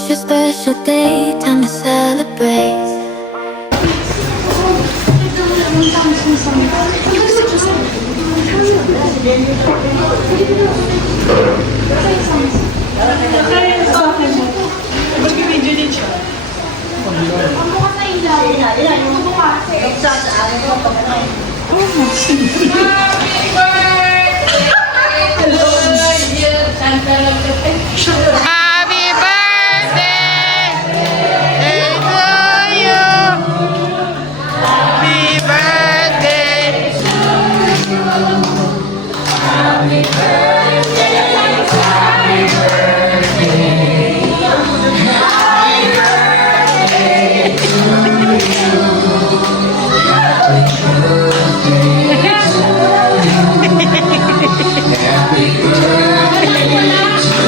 It's your special day, time to celebrate. Happy birthday to you. Happy birthday. Happy birthday. Happy birthday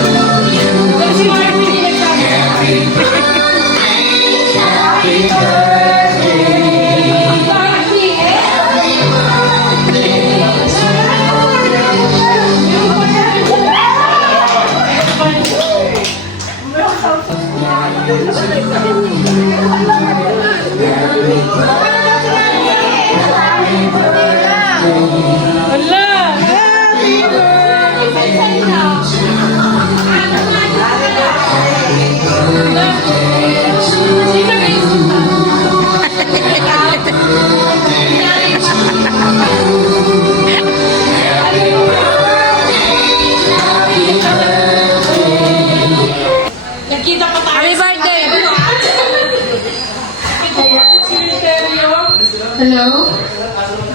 to Happy birthday! Hello.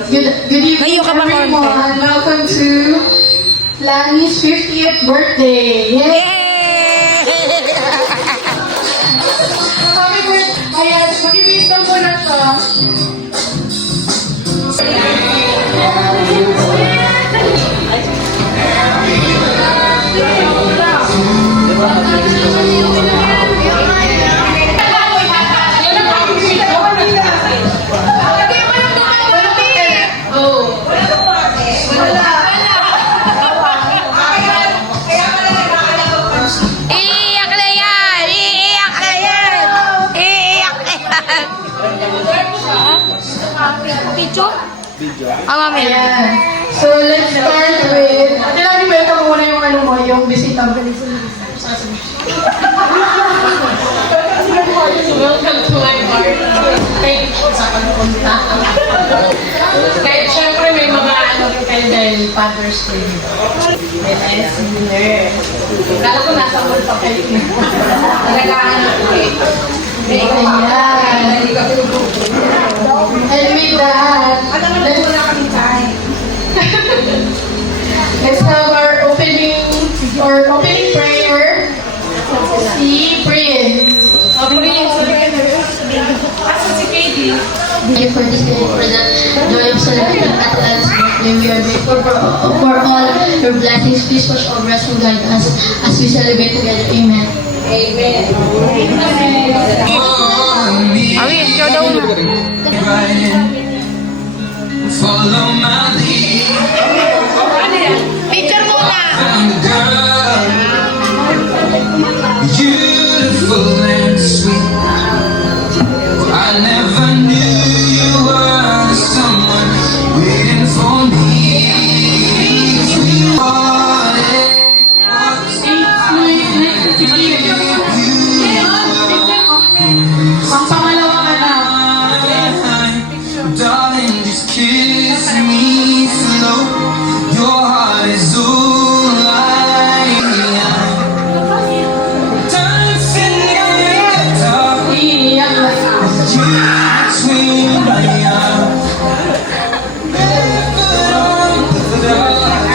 Good evening, Ngayon ka ba, everyone. Welcome to Lani's 50th birthday. Yay! Happy birthday! Ayan, mag-ibig na muna to. Iiyak na yan! Iiyak na yan! Iiyak na yan! Video? Mami. Ayan. So, let's start with... Ate Lani, welcome muna yung ano mo, yung bisita. Welcome to my party. Thank you sa pagpunta. Kahit syempre may mga ano kayo dahil Father's Day. May nice dinner. Kala ko nasa mall pa kayo. Nalagaan ako eh. Ayan. And with that, let's have our opening prayer. Si Prince. Thank you for this day, for the joy of celebrating Catalan's birthday. We are grateful for all your blessings. Please watch over us and guide us as we celebrate together. Amen. Awi, ikaw daw na. Follow my lead. Picture muna! I'm the girl, beautiful and sweet. I never knew you were someone waiting for me. We wanted what's Ang pangalawang anak. darling, just kiss me slow. Your heart is all I am. Dancing in the dark, Iiyak na. you between my arms. Never on the dark,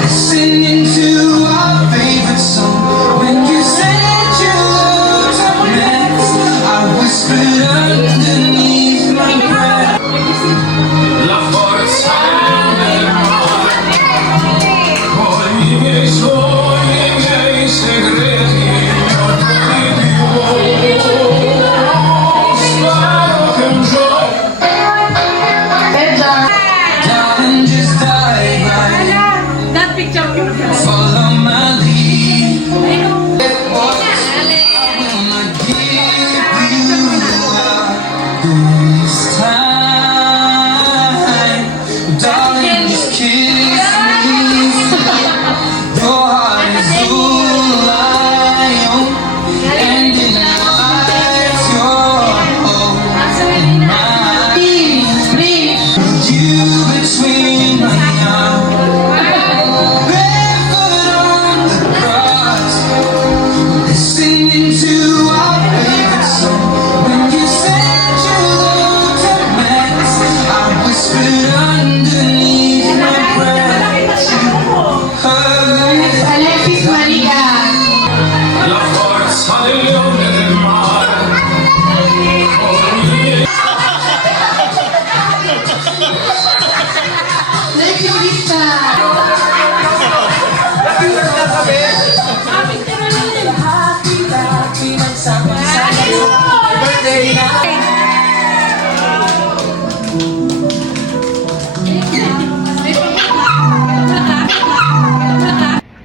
listening to our favorite song. When you said you looked a mess, I whispered underneath my breath. La forza del mare, poi i miei sogni, i miei segreti, di più. Spero che un giorno, Bedja. darling, just dive right in. That picture.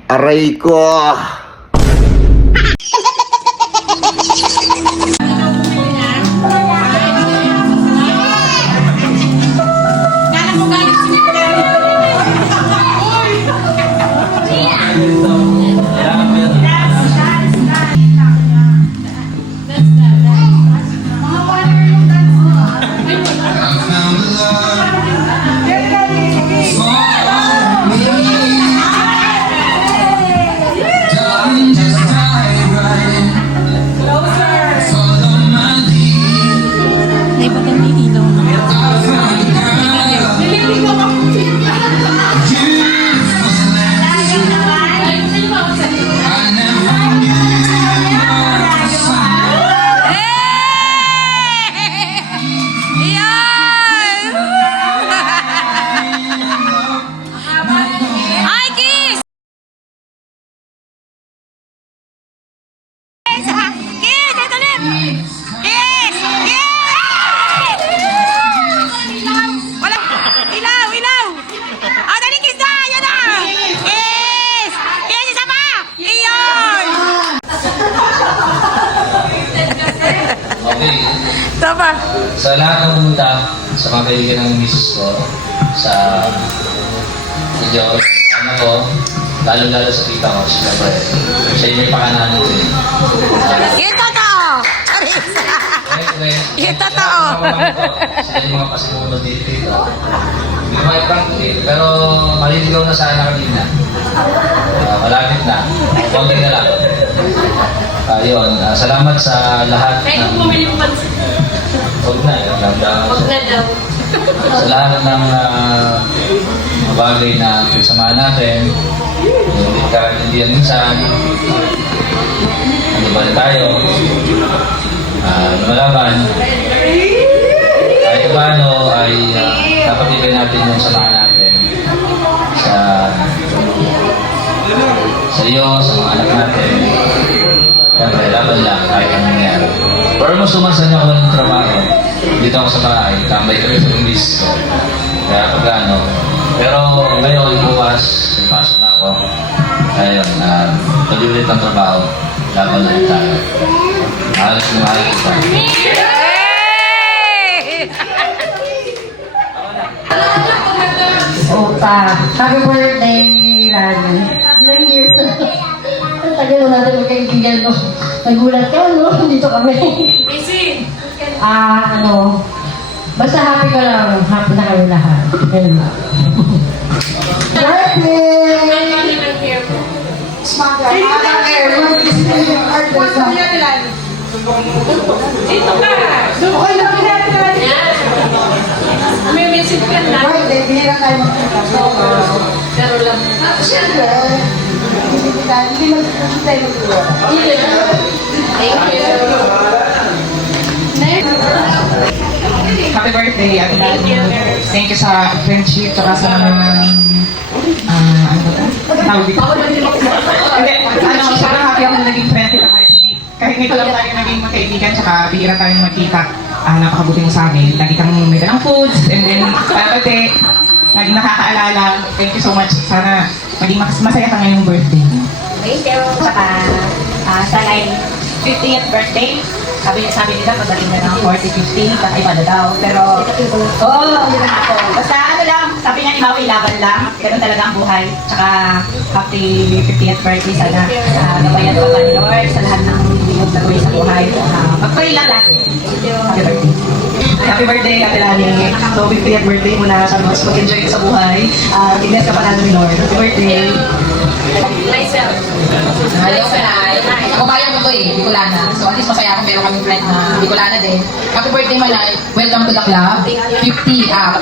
Aray ko! Darling, just dive right in. Follow my lead. I found a girl, beautiful I never knew you were someone. Ay, kiss! Kiss! Ito ulit! Kiss! Kiss! Wala! Ilaw! Ilaw! Oh, dali kiss na! Yun na! Kiss! Kiss! Isa pa! Iyon! Okay. Isa pa! Sa lahat ng pumunta, sa mga kaibigan ng misis ko, sa video, ano ko, lalo-lalo sa tita ko, siyempre, siya yung may pakananan ko eh. Yung totoo! Siyempre, Yung totoo! sila yung mga pasimunod dito. Hindi ko mai-prank eh, pero maliligaw na sana kanina. Malapit na, konti na lang. Yun, salamat sa lahat ng... Huwag na, yun lang daw. Sa lahat ng mga bagay na pinagsamahan natin, hindi kaintindihan minsan, ano ba na tayo, lumalaban, kahit paano ay dapat ibigay natin yung samahan natin sa iyo, sa mga anak natin. Siyempre, laban lang kahit anong nangyari. Pero mas sumasan ako ng trabaho. Dito ako sa bahay, tambay kami sa umis ko. Kaya pag ano. Pero ngayon, bukas, pasok na ako. Ayun, pag-ulit ng trabaho, laban lang tayo. Mahalas na mahal kita. Opa, happy birthday, Rani. Ilang years na. Ang tagal mo natin magkaibigan mo. Nagulat ka, no? Dito kami. Basta happy ka lang. Happy na kayo lahat. Ganun lang. Happy birthday, Ate Lani. Thank you sa friendship, tsaka sa ano ba ito? Tawag dito. Hindi, sobrang happy ako na naging friend kita kahit nito lang tayo naging magkaibigan, tsaka bihira tayong magkita. Napakabuti mo sa amin. Lagi kang may dalang foods, and then pati, laging nakakaalala. Thank you so much. Sana maging masaya ka ngayong birthday. Thank you. Saka, sana 50th birthday. Sabi nila, pagdating na ng 40, 50, kakaiba na daw. Pero, yun na ako. Basta ano lang, sabi niya, ibawi laban lang. Ganun talaga ang buhay. Tsaka, happy 50th birthday. Sana, nabayan pa ka ni Lord sa lahat ng ligot na gawin sa buhay. Mag-pray lang lagi. Happy birthday. Happy birthday, Ate Lani. So, 50th birthday mo na. Sana mas mag-enjoy ka sa buhay. Tignan ka pa natin ni Lord. Happy birthday. Hello, Kalay. Ako bayang ko to eh, Bicolana. So at least masaya akong meron kaming friend na Bicolana din. Happy birthday, Malay. Welcome to the club. 50 up.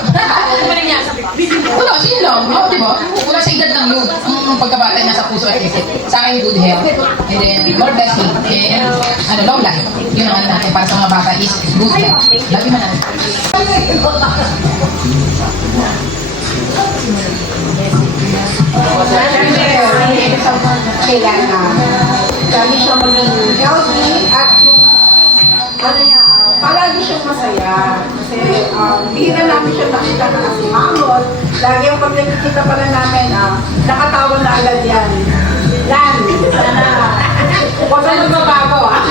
Wala, sino lang. Oo, di ba? Wala sa edad ng youth. Ang pagkabata niya sa puso at isip. Sa akin, good health. And then, Lord bless me. And long life. Yun ang ano natin para sa mga bata is good health. Love you, Malay. Lagi siya maging healthy at palagi siyang masaya. Kasi bihira namin siya nakita na kasi maamot. Lagi yung pag nakikita pala namin, nakatawa na agad yan. Wala magbabago ah.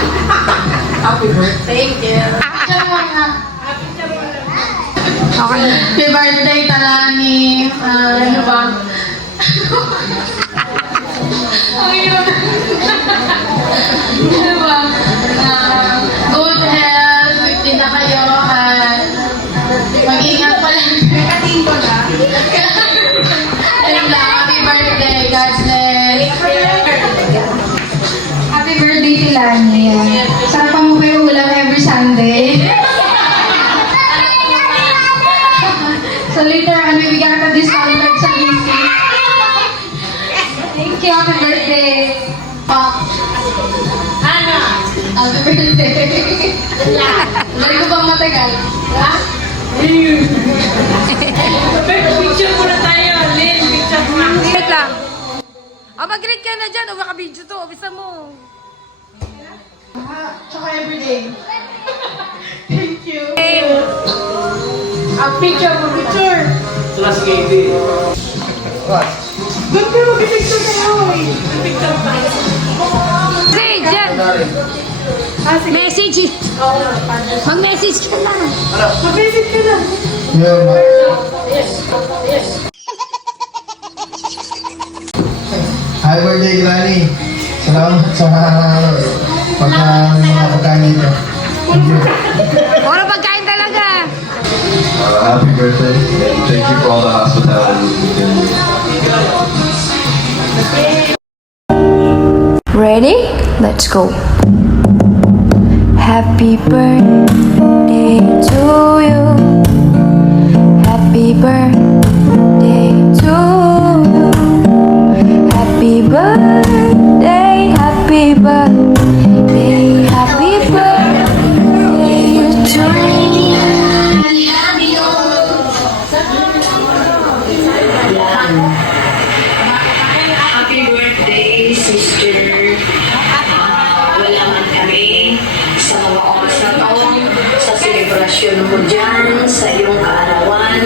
Happy birthday. Thank you. Happy birthday, Talani. Ano ba? Ano ba? Good health, 50 na kayo, at mag-ingat pa lang. Katiin ko na. Ayun lang, happy birthday, God bless. Happy birthday, Tilani. Sarapan mo pa yung ulam every Sunday. So later, bibigyan ka discount card sa GC. Thank you, happy birthday. Pop. Ana. Happy birthday. Lagi ko bang matagal? Ha? Picture muna tayo. Lynn, picture muna. Wait lang. Mag-greet ka na dyan. O baka video to. Bisa mo. Tsaka everyday. Thank you. Picture mo, picture. Doon kayo mag-picture kayo. Picture tayo. Say, dyan. Message. Mag-message ka na. Mag-visit ka na. Happy birthday, Granny. Salamat sa mga pagkain nito. Thank you. Puro pagkain talaga. Happy birthday. Thank you for all the hospitality. Ready? Let's go. Happy birthday to you. Happy birthday to you. Happy birthday, happy birthday, happy birthday to you. Happy birthday, sister. Wala man kami sa mga oras na to, sa selebrasyon mo dyan, sa iyong kaarawan.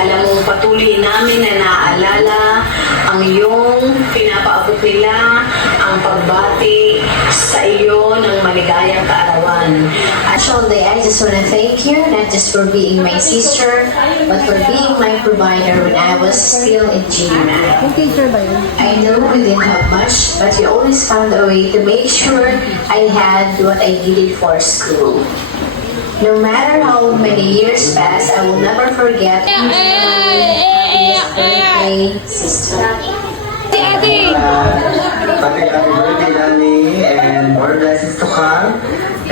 Alam mo, patuloy namin na naaalala ang iyong pinapaabot nila, ang pagbati sa iyo ng maligayang kaarawan. Actually, I just want to thank you, not just for being my sister, but for being my provider when I was still in GMAT. I know we didn't have much, but you always found a way to make sure I had what I needed for school. No matter how many years pass, I will never forget this birthday, sister. Happy birthday, Danny, and more blessings to come,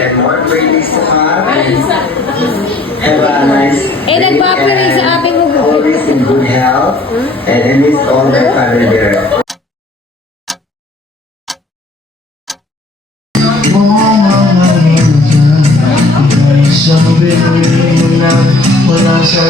and more birthdays to come, and have a nice day, and always in good health, and I miss all my family there. Sabi mo na wala sa